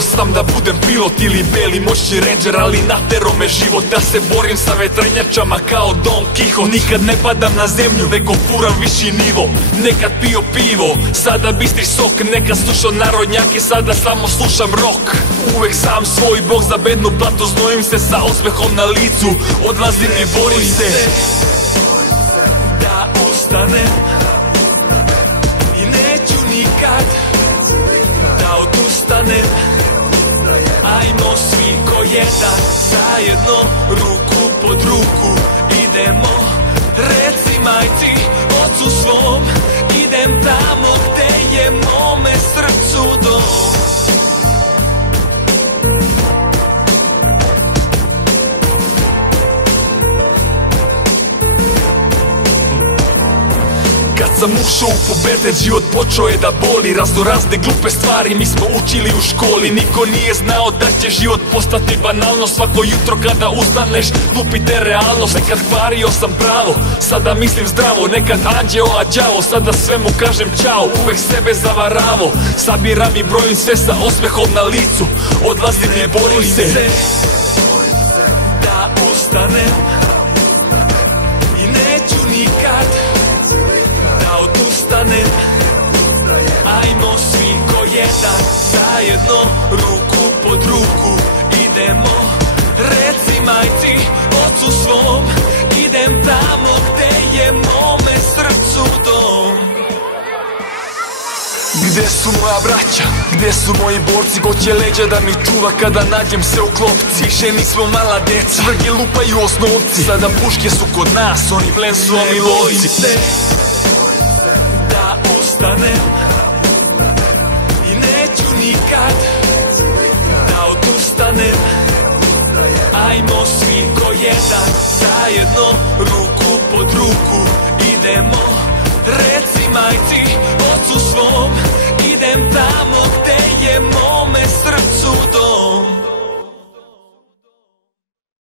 Hteo sam da budem pilot ili beli moćni ranger, ali natero me život da se borim sa vetrenjačama kao Don Kihot. Nikad ne padam na zemlju, nego furam viši nivo. Nekad pio pivo, sada bistri sok. Nekad slušao narodnjake, sada samo slušam rock. Uvek sam svoj bog, za bednu platu znojim se sa osmehom na licu. Odlazim i borim se da ostanem i neću nikad da odustanem. Ajmo svi ko jedan, zajedno, ruku pod ruku idemo. Reci majci, ocu svom, idem tamo gde je mome srcu dom. Kad sam ušao u pubertet, život počeo je da boli. Razne glupe stvari mi smo učili u školi. Niko nije znao da će život postati banalno. Svako jutro kada ustaneš, lupite realnost. Nekad kvario sam pravo, sada mislim zdravo. Nekad anđeo a đavo, sada sve mu kažem ćao. Uvek sebe zavaravo, sabiram i brojim sve sa osmehom na licu. Odlazim i borim se da ostanem i neću nikad da odustanem. Ajmo svi ko jedan, zajedno, ruku pod ruku idemo. Reci majci, ocu svom, idem tamo gde je mome srcu dom. Gde su moja braća, gde su moji borci? Ko će leđa da mi čuva kada nađem se u klopci? Više nismo mala deca, vrge lupaju osnovci. Sada puške su kod nas, oni plen su omi lovci. Da ostanem i neću nikad da odustanem. Ajmo svi ko jedan, zajedno,